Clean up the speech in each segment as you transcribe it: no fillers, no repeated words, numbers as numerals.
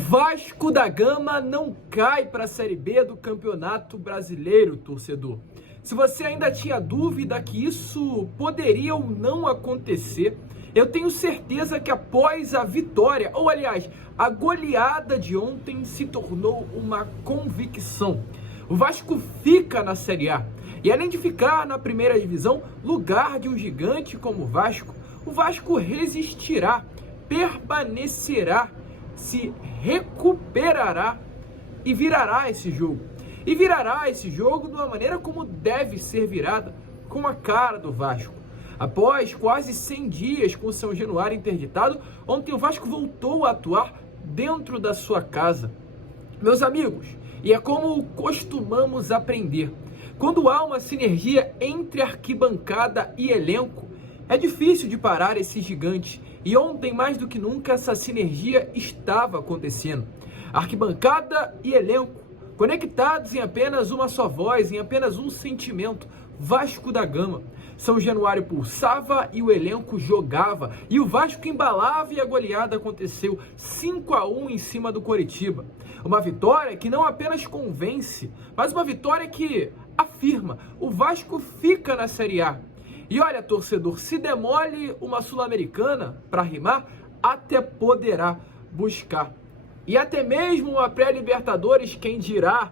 Vasco da Gama não cai para a Série B do Campeonato Brasileiro, torcedor. Se você ainda tinha dúvida que isso poderia ou não acontecer, eu tenho certeza que após a vitória, ou aliás, a goleada de ontem se tornou uma convicção. O Vasco fica na Série A. E além de ficar na primeira divisão, lugar de um gigante como o Vasco resistirá, permanecerá, se recuperará e virará esse jogo. E virará esse jogo de uma maneira como deve ser virada, com a cara do Vasco. Após quase 100 dias com o São Januário interditado, ontem o Vasco voltou a atuar dentro da sua casa. Meus amigos, e é como costumamos aprender, quando há uma sinergia entre arquibancada e elenco, é difícil de parar esse gigante. E ontem, mais do que nunca, essa sinergia estava acontecendo. Arquibancada e elenco, conectados em apenas uma só voz, em apenas um sentimento: Vasco da Gama. São Januário pulsava e o elenco jogava. E o Vasco embalava e a goleada aconteceu 5-1 em cima do Coritiba. Uma vitória que não apenas convence, mas uma vitória que afirma: o Vasco fica na Série A. E olha, torcedor, se demole uma Sul-Americana para rimar, até poderá buscar. E até mesmo uma pré-Libertadores, quem dirá?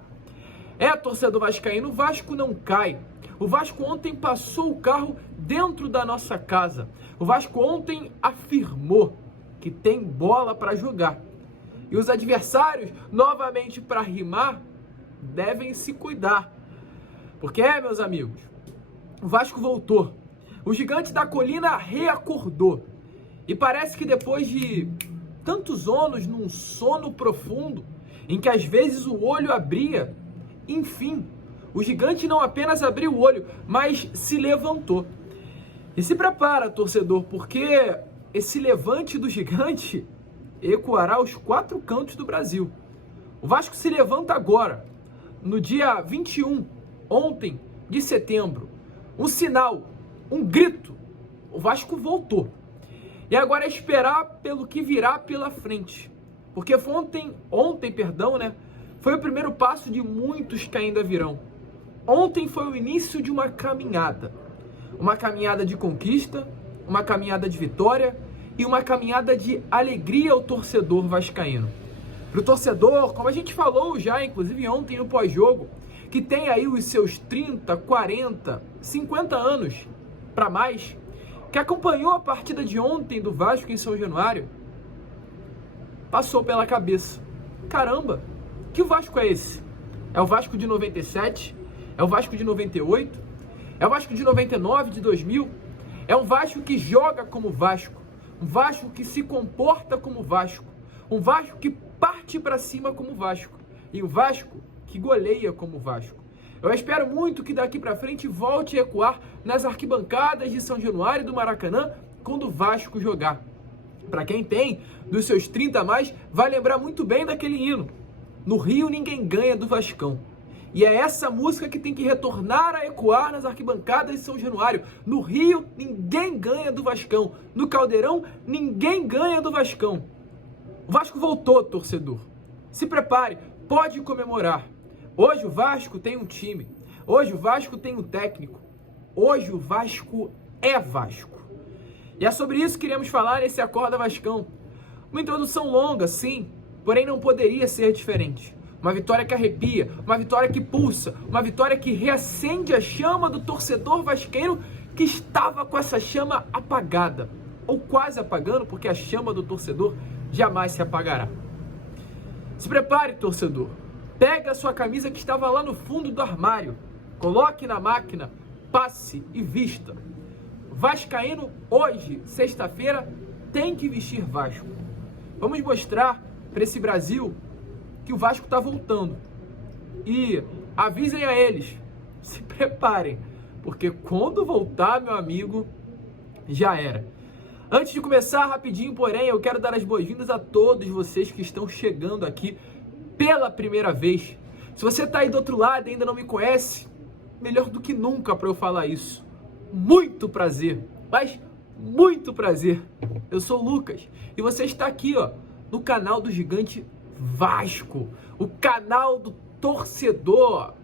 Torcedor vascaíno, o Vasco não cai. O Vasco ontem passou o carro dentro da nossa casa. O Vasco ontem afirmou que tem bola para jogar. E os adversários, novamente para rimar, devem se cuidar. Porque meus amigos, o Vasco voltou. O gigante da colina reacordou. E parece que depois de tantos anos num sono profundo, em que às vezes o olho abria, enfim, o gigante não apenas abriu o olho, mas se levantou. E se prepara, torcedor, porque esse levante do gigante ecoará aos 4 cantos do Brasil. O Vasco se levanta agora, no dia 21, ontem de setembro. Um sinal, um grito: o Vasco voltou. E agora é esperar pelo que virá pela frente. Porque ontem, foi o primeiro passo de muitos que ainda virão. Ontem foi o início de uma caminhada. Uma caminhada de conquista, uma caminhada de vitória e uma caminhada de alegria ao torcedor vascaíno. Para o torcedor, como a gente falou já, inclusive ontem no pós-jogo, que tem aí os seus 30, 40, 50 anos para mais, que acompanhou a partida de ontem do Vasco em São Januário, passou pela cabeça: caramba, que Vasco é esse? É o Vasco de 97? É o Vasco de 98? É o Vasco de 99, de 2000? É um Vasco que joga como Vasco, um Vasco que se comporta como Vasco, um Vasco que parte para cima como Vasco, e um Vasco que goleia como Vasco. Eu espero muito que daqui para frente volte a ecoar nas arquibancadas de São Januário e do Maracanã quando o Vasco jogar. Para quem tem dos seus 30 a mais, vai lembrar muito bem daquele hino: no Rio ninguém ganha do Vascão. E é essa música que tem que retornar a ecoar nas arquibancadas de São Januário. No Rio ninguém ganha do Vascão. No Caldeirão ninguém ganha do Vascão. O Vasco voltou, torcedor. Se prepare, pode comemorar. Hoje o Vasco tem um time, hoje o Vasco tem um técnico, hoje o Vasco é Vasco. E é sobre isso que queremos falar nesse Acorda Vascão. Uma introdução longa, sim, porém não poderia ser diferente. Uma vitória que arrepia, uma vitória que pulsa, uma vitória que reacende a chama do torcedor vascaíno que estava com essa chama apagada, ou quase apagando, porque a chama do torcedor jamais se apagará. Se prepare, torcedor. Pega a sua camisa que estava lá no fundo do armário, coloque na máquina, passe e vista. Vascaíno hoje, sexta-feira, tem que vestir Vasco. Vamos mostrar para esse Brasil que o Vasco está voltando. E avisem a eles, se preparem, porque quando voltar, meu amigo, já era. Antes de começar, rapidinho, porém, eu quero dar as boas-vindas a todos vocês que estão chegando aqui pela primeira vez. Se você está aí do outro lado e ainda não me conhece, melhor do que nunca para eu falar isso. Muito prazer, mas muito prazer. Eu sou o Lucas e você está aqui, no canal do Gigante Vasco, o canal do torcedor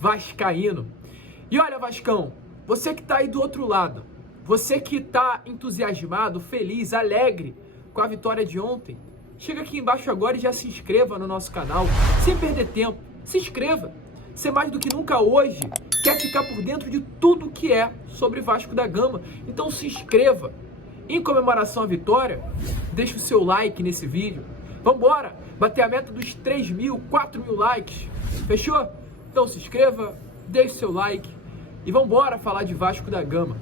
vascaíno. E olha, Vascão, você que tá aí do outro lado, você que tá entusiasmado, feliz, alegre com a vitória de ontem, chega aqui embaixo agora e já se inscreva no nosso canal, sem perder tempo. Se inscreva. Você mais do que nunca hoje quer ficar por dentro de tudo que é sobre Vasco da Gama. Então se inscreva. Em comemoração à vitória, deixa o seu like nesse vídeo. Vambora, bater a meta dos 3.000, 4.000 likes. Fechou? Então se inscreva, deixe o seu like e vambora falar de Vasco da Gama.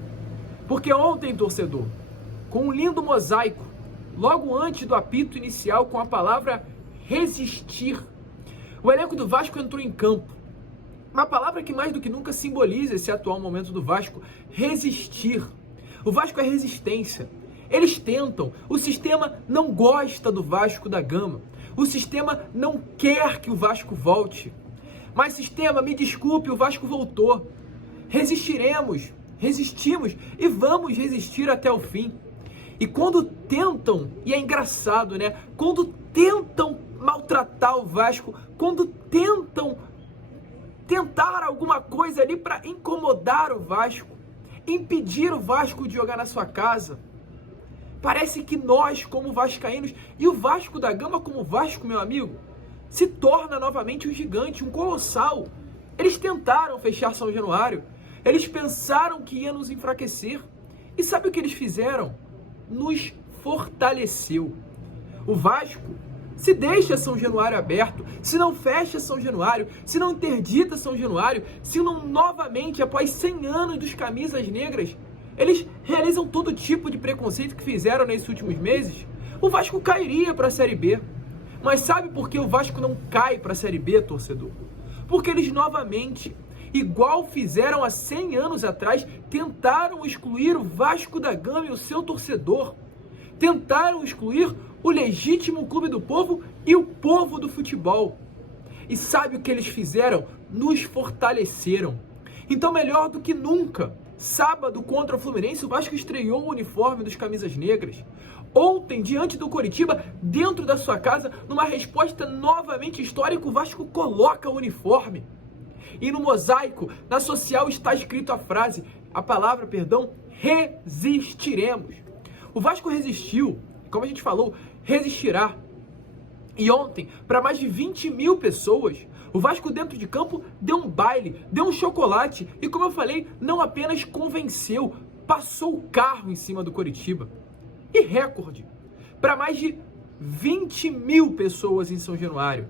Porque ontem, torcedor, com um lindo mosaico, logo antes do apito inicial com a palavra resistir, o elenco do Vasco entrou em campo. Uma palavra que mais do que nunca simboliza esse atual momento do Vasco, resistir. O Vasco é resistência. Eles tentam. O sistema não gosta do Vasco da Gama. O sistema não quer que o Vasco volte. Mas sistema, me desculpe, o Vasco voltou. Resistiremos, resistimos e vamos resistir até o fim. E quando tentam, e é engraçado, né? Quando tentam maltratar o Vasco, quando tentar alguma coisa ali para incomodar o Vasco, impedir o Vasco de jogar na sua casa, parece que nós, como vascaínos, e o Vasco da Gama como Vasco, meu amigo, se torna novamente um gigante, um colossal. Eles tentaram fechar São Januário, eles pensaram que ia nos enfraquecer, e sabe o que eles fizeram? Nos fortaleceu. O Vasco, se deixa São Januário aberto, se não fecha São Januário, se não interdita São Januário, se não novamente, após 100 anos dos camisas negras, eles realizam todo tipo de preconceito que fizeram nesses últimos meses, o Vasco cairia para a Série B. Mas sabe por que o Vasco não cai para a Série B, torcedor? Porque eles novamente, igual fizeram há 100 anos atrás, tentaram excluir o Vasco da Gama e o seu torcedor. Tentaram excluir o legítimo clube do povo e o povo do futebol. E sabe o que eles fizeram? Nos fortaleceram. Então, melhor do que nunca, sábado contra o Fluminense, o Vasco estreou o uniforme dos camisas negras. Ontem, diante do Coritiba, dentro da sua casa, numa resposta novamente histórica, o Vasco coloca o uniforme. E no mosaico, na social, está escrito a palavra, resistiremos. O Vasco resistiu, como a gente falou, resistirá. E ontem, para mais de 20.000 pessoas, o Vasco dentro de campo deu um baile, deu um chocolate e, como eu falei, não apenas convenceu, passou o carro em cima do Coritiba. E recorde, para mais de 20.000 pessoas em São Januário.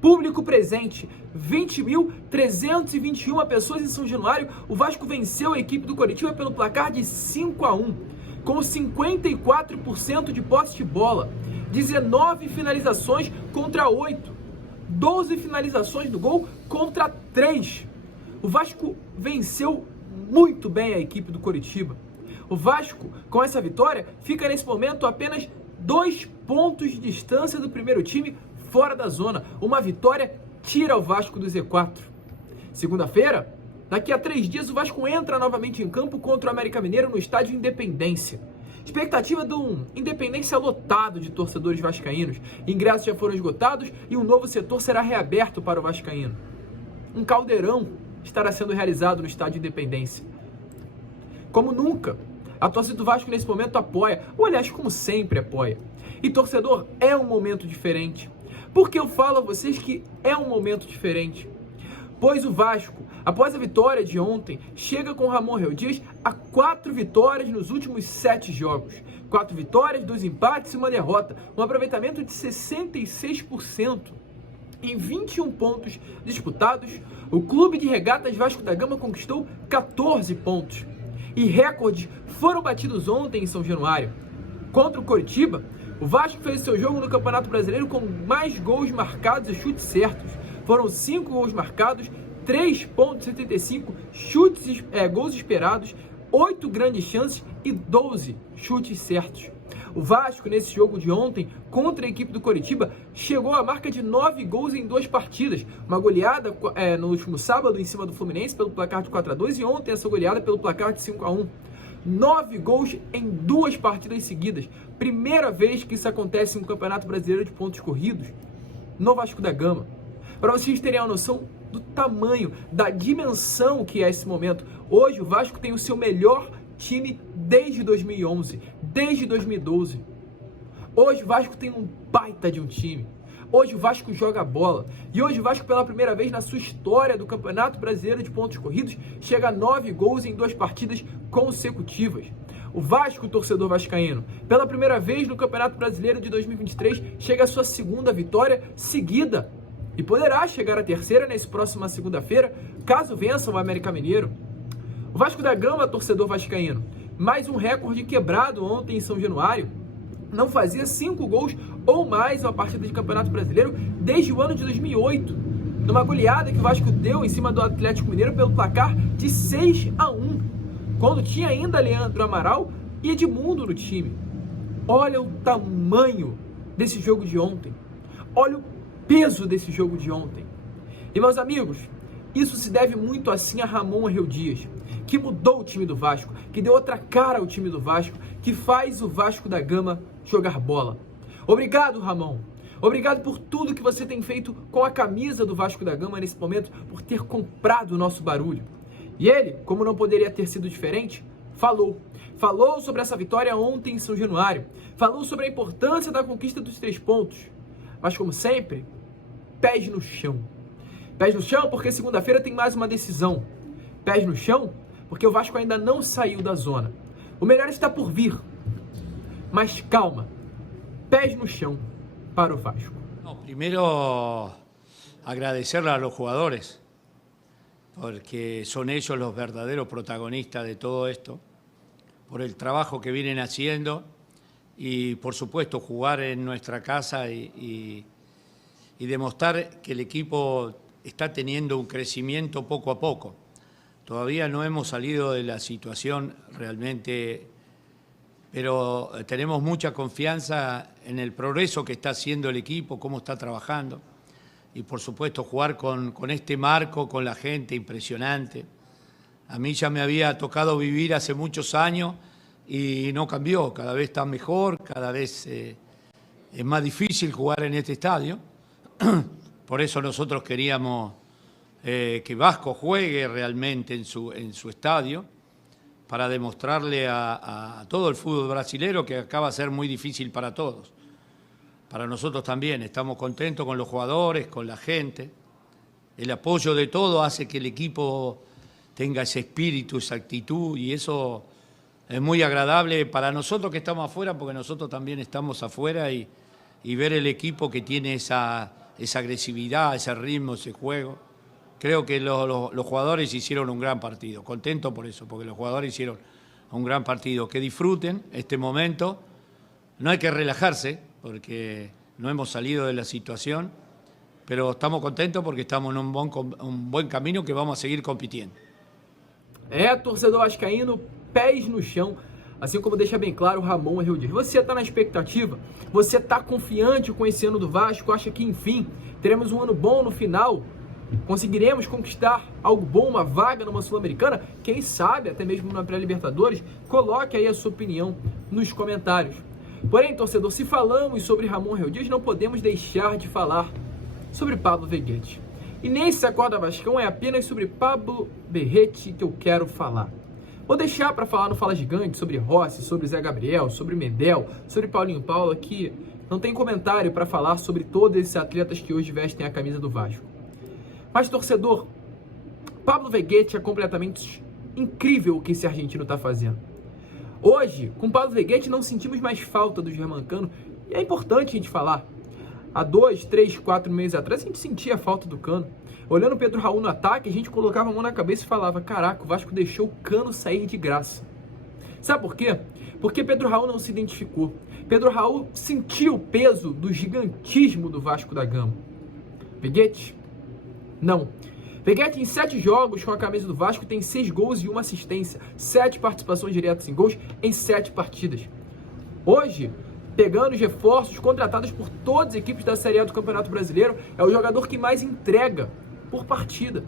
Público presente, 20.321 pessoas em São Januário. O Vasco venceu a equipe do Coritiba pelo placar de 5-1, com 54% de posse de bola, 19 finalizações contra 8, 12 finalizações do gol contra 3. O Vasco venceu muito bem a equipe do Coritiba. O Vasco, com essa vitória, fica nesse momento apenas 2 pontos de distância do primeiro time fora da zona. Uma vitória tira o Vasco do Z4. Segunda-feira, daqui a 3 dias, o Vasco entra novamente em campo contra o América Mineiro no estádio Independência. Expectativa de um Independência lotado de torcedores vascaínos. Ingressos já foram esgotados e um novo setor será reaberto para o vascaíno. Um caldeirão estará sendo realizado no estádio Independência. Como nunca, a torcida do Vasco nesse momento apoia, ou aliás, como sempre apoia. E torcedor, é um momento diferente. Por que eu falo a vocês que é um momento diferente? Pois o Vasco, após a vitória de ontem, chega com Ramon Real Dias a 4 vitórias nos últimos 7 jogos. 4 vitórias, 2 empates e 1 derrota. Um aproveitamento de 66%. Em 21 pontos disputados, o Clube de Regatas Vasco da Gama conquistou 14 pontos. E recordes foram batidos ontem em São Januário. Contra o Coritiba, o Vasco fez seu jogo no Campeonato Brasileiro com mais gols marcados e chutes certos. Foram 5 gols marcados, 3,75 gols esperados, 8 grandes chances e 12 chutes certos. O Vasco, nesse jogo de ontem, contra a equipe do Coritiba, chegou à marca de 9 gols em 2 partidas. Uma goleada no último sábado em cima do Fluminense pelo placar de 4-2 e ontem essa goleada pelo placar de 5-1. 9 gols em 2 partidas seguidas. Primeira vez que isso acontece no Campeonato Brasileiro de Pontos Corridos no Vasco da Gama. Para vocês terem a noção do tamanho, da dimensão que é esse momento. Hoje o Vasco tem o seu melhor time desde 2011, desde 2012. Hoje o Vasco tem um baita de um time. Hoje o Vasco joga bola. E hoje o Vasco, pela primeira vez na sua história do Campeonato Brasileiro de Pontos Corridos, chega a 9 gols em 2 partidas consecutivas. O Vasco, torcedor vascaíno, pela primeira vez no Campeonato Brasileiro de 2023, chega à sua segunda vitória seguida. E poderá chegar à terceira nessa próxima segunda-feira, caso vença o América Mineiro. O Vasco da Gama, torcedor vascaíno, mais um recorde quebrado ontem em São Januário. Não fazia 5 gols ou mais em uma partida de Campeonato Brasileiro desde o ano de 2008. Numa goleada que o Vasco deu em cima do Atlético Mineiro pelo placar de 6-1. Quando tinha ainda Leandro Amaral e Edmundo no time. Olha o tamanho desse jogo de ontem. Olha o peso desse jogo de ontem. E meus amigos, isso se deve muito assim a Ramon Arreu Dias, que mudou o time do Vasco, que deu outra cara ao time do Vasco, que faz o Vasco da Gama jogar bola. Obrigado, Ramon. Obrigado por tudo que você tem feito com a camisa do Vasco da Gama nesse momento, por ter comprado o nosso barulho. E ele, como não poderia ter sido diferente, falou sobre essa vitória ontem em São Januário, falou sobre a importância da conquista dos 3 pontos, mas como sempre, pés no chão. Pés no chão porque segunda-feira tem mais uma decisão. Pés no chão porque o Vasco ainda não saiu da zona. O melhor está por vir, mas calma, pés no chão para o Vasco. Primero, agradecerle a los jugadores, porque son ellos los verdaderos protagonistas de todo esto, por el trabajo que vienen haciendo y, por supuesto, jugar en nuestra casa y demostrar que el equipo está teniendo un crecimiento poco a poco. Todavía no hemos salido de la situación realmente, pero tenemos mucha confianza en el progreso que está haciendo el equipo, cómo está trabajando. Y por supuesto jugar con este marco, con la gente, impresionante. A mí ya me había tocado vivir hace muchos años y no cambió, cada vez está mejor, cada vez es más difícil jugar en este estadio. Por eso nosotros queríamos que Vasco juegue realmente en su estadio, para demostrarle a todo el fútbol brasilero que acá va a ser muy difícil para todos. Para nosotros también, estamos contentos con los jugadores, con la gente. El apoyo de todo hace que el equipo tenga ese espíritu, esa actitud, y eso es muy agradable para nosotros que estamos afuera, porque nosotros también estamos afuera, y ver el equipo que tiene esa agresividad, ese ritmo, ese juego. Creo que los jugadores hicieron un gran partido, contento por eso, porque los jugadores hicieron un gran partido. Que disfruten este momento, no hay que relajarse, porque no hemos salido de la situación, pero estamos contentos porque estamos en un buen camino que vamos a seguir compitiendo. Torcedor vascaíno, pés no chão, assim como deixa bem claro o Ramon Arreu Dias. Você está na expectativa? Você está confiante com esse ano do Vasco? Acha que, enfim, teremos um ano bom no final? Conseguiremos conquistar algo bom, uma vaga numa Sul-Americana? Quem sabe, até mesmo na pré-Libertadores? Coloque aí a sua opinião nos comentários. Porém, torcedor, se falamos sobre Ramon Arreu Dias, não podemos deixar de falar sobre Pablo Veguete. E nesse Acorda Vascão é apenas sobre Pablo Veguete que eu quero falar. Vou deixar para falar no Fala Gigante sobre Rossi, sobre Zé Gabriel, sobre Medel, sobre Paulinho Paula, que não tem comentário para falar sobre todos esses atletas que hoje vestem a camisa do Vasco. Mas, torcedor, Pablo Veguete é completamente incrível o que esse argentino está fazendo. Hoje, com Pablo Veguete, não sentimos mais falta do Germancano, e é importante a gente falar. Há 2, 3, 4 meses atrás, a gente sentia a falta do Cano. Olhando o Pedro Raul no ataque, a gente colocava a mão na cabeça e falava: caraca, o Vasco deixou o Cano sair de graça. Sabe por quê? Porque Pedro Raul não se identificou. Pedro Raul sentiu o peso do gigantismo do Vasco da Gama. Veguete? Não. Veguete, em 7 jogos com a camisa do Vasco, tem 6 gols e 1 assistência. 7 participações diretas em gols em 7 partidas. Hoje, pegando os reforços contratados por todas as equipes da Série A do Campeonato Brasileiro, é o jogador que mais entrega por partida.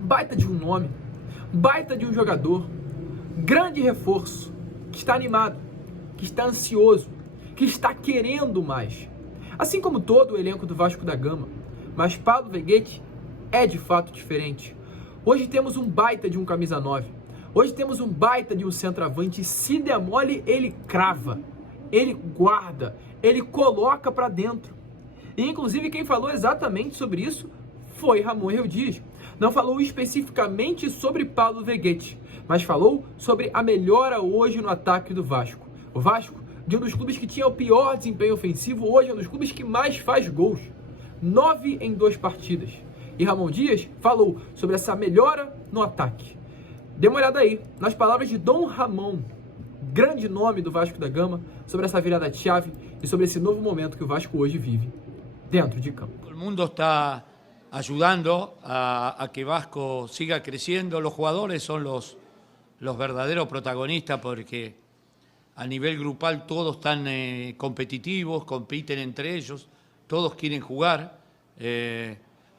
Baita de um nome, baita de um jogador, grande reforço, que está animado, que está ansioso, que está querendo mais. Assim como todo o elenco do Vasco da Gama. Mas Paulo Veguete é de fato diferente. Hoje temos um baita de um camisa 9. Hoje temos um baita de um centroavante. Se der mole, ele crava, ele guarda, ele coloca para dentro. E inclusive quem falou exatamente sobre isso foi Ramon Herrera Dias. Não falou especificamente sobre Paulo Veguete, mas falou sobre a melhora hoje no ataque do Vasco. O Vasco, de um dos clubes que tinha o pior desempenho ofensivo, hoje é um dos clubes que mais faz gols. 9 em 2 partidas. E Ramon Dias falou sobre essa melhora no ataque. Dê uma olhada aí, nas palavras de Dom Ramon, grande nome do Vasco da Gama, sobre essa virada de chave e sobre esse novo momento que o Vasco hoje vive dentro de campo. O mundo está ayudando a que Vasco siga creciendo. Los jugadores son los verdaderos protagonistas porque a nivel grupal todos están competitivos, compiten entre ellos, todos quieren jugar.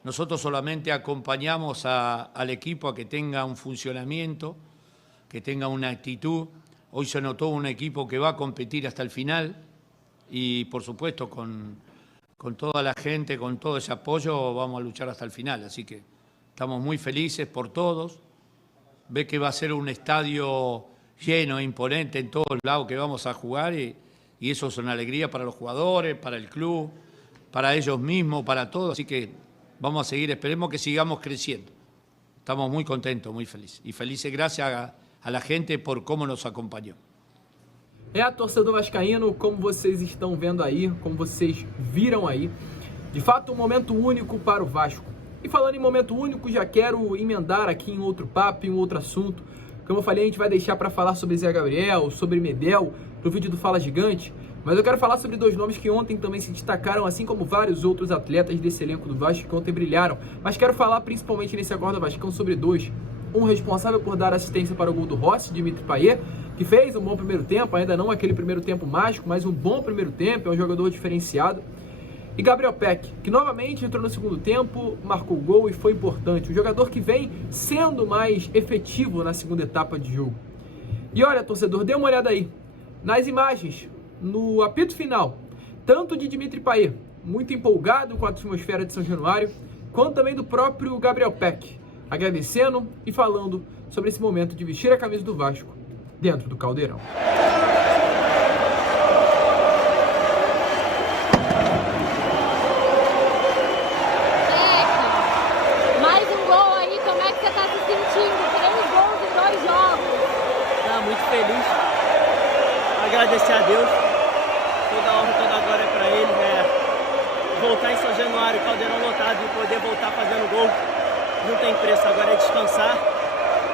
Nosotros solamente acompañamos al equipo a que tenga un funcionamiento, que tenga una actitud. Hoy se notó un equipo que va a competir hasta el final y, por supuesto, con toda la gente, con todo ese apoyo, vamos a luchar hasta el final. Así que estamos muy felices por todos. Ve que va a ser un estadio lleno, imponente en todos lados que vamos a jugar y eso es una alegría para los jugadores, para el club, para ellos mismos, para todos. Así que vamos a seguir, esperemos que sigamos creciendo. Estamos muy contentos, muy felices. Y felices gracias a la gente por cómo nos acompañó. Torcedor vascaíno, como vocês estão vendo aí, como vocês viram aí, de fato um momento único para o Vasco. E falando em momento único, já quero emendar aqui em outro papo, em outro assunto. Como eu falei, a gente vai deixar para falar sobre Zé Gabriel, sobre Medel, no vídeo do Fala Gigante. Mas eu quero falar sobre 2 nomes que ontem também se destacaram, assim como vários outros atletas desse elenco do Vasco que ontem brilharam. Mas quero falar principalmente nesse Acorda Vascão sobre 2. Um responsável por dar assistência para o gol do Rossi, Dimitri Payet, que fez um bom primeiro tempo, ainda não aquele primeiro tempo mágico, mas um bom primeiro tempo, é um jogador diferenciado. E Gabriel Peck, que novamente entrou no segundo tempo, marcou gol e foi importante. Um jogador que vem sendo mais efetivo na segunda etapa de jogo. E olha, torcedor, dê uma olhada aí nas imagens, no apito final, tanto de Dimitri Payet, muito empolgado com a atmosfera de São Januário, quanto também do próprio Gabriel Peck, agradecendo e falando sobre esse momento de vestir a camisa do Vasco dentro do Caldeirão. Mais um gol aí, como é que você está se sentindo? 3 gols em 2 jogos. Muito feliz, agradecer a Deus, toda a honra, toda a glória para Ele, voltar em São Januário, Caldeirão lotado e poder voltar fazendo gol, não tem preço, agora é descansar,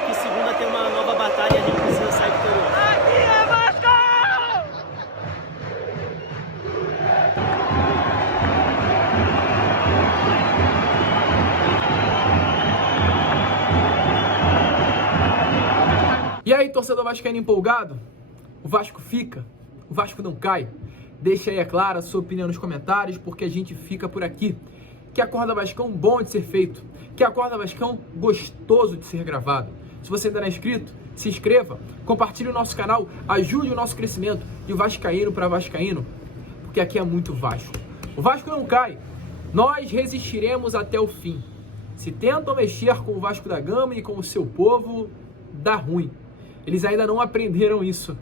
que segunda tem uma nova batalha e a gente precisa sair vitorioso. Aqui é Vasco! E aí, torcedor vascaíno empolgado? O Vasco fica, o Vasco não cai. Deixa aí, é claro, a sua opinião nos comentários, porque a gente fica por aqui. Que Acorda Vascão bom de ser feito, que Acorda Vascão gostoso de ser gravado. Se você ainda não é inscrito, se inscreva, compartilhe o nosso canal, ajude o nosso crescimento de vascaíno para vascaíno, porque aqui é muito Vasco. O Vasco não cai, nós resistiremos até o fim. Se tentam mexer com o Vasco da Gama e com o seu povo, dá ruim. Eles ainda não aprenderam isso.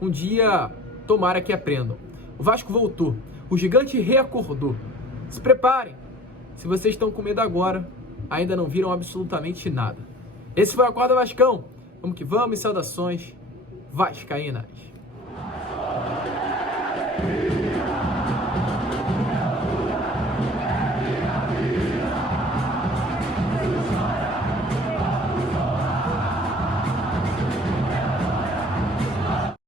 Um dia, tomara que aprendam. O Vasco voltou, o gigante reacordou. Se preparem. Se vocês estão com medo agora, ainda não viram absolutamente nada. Esse foi o Acorda Vascão. Vamos que vamos e saudações vascaínas.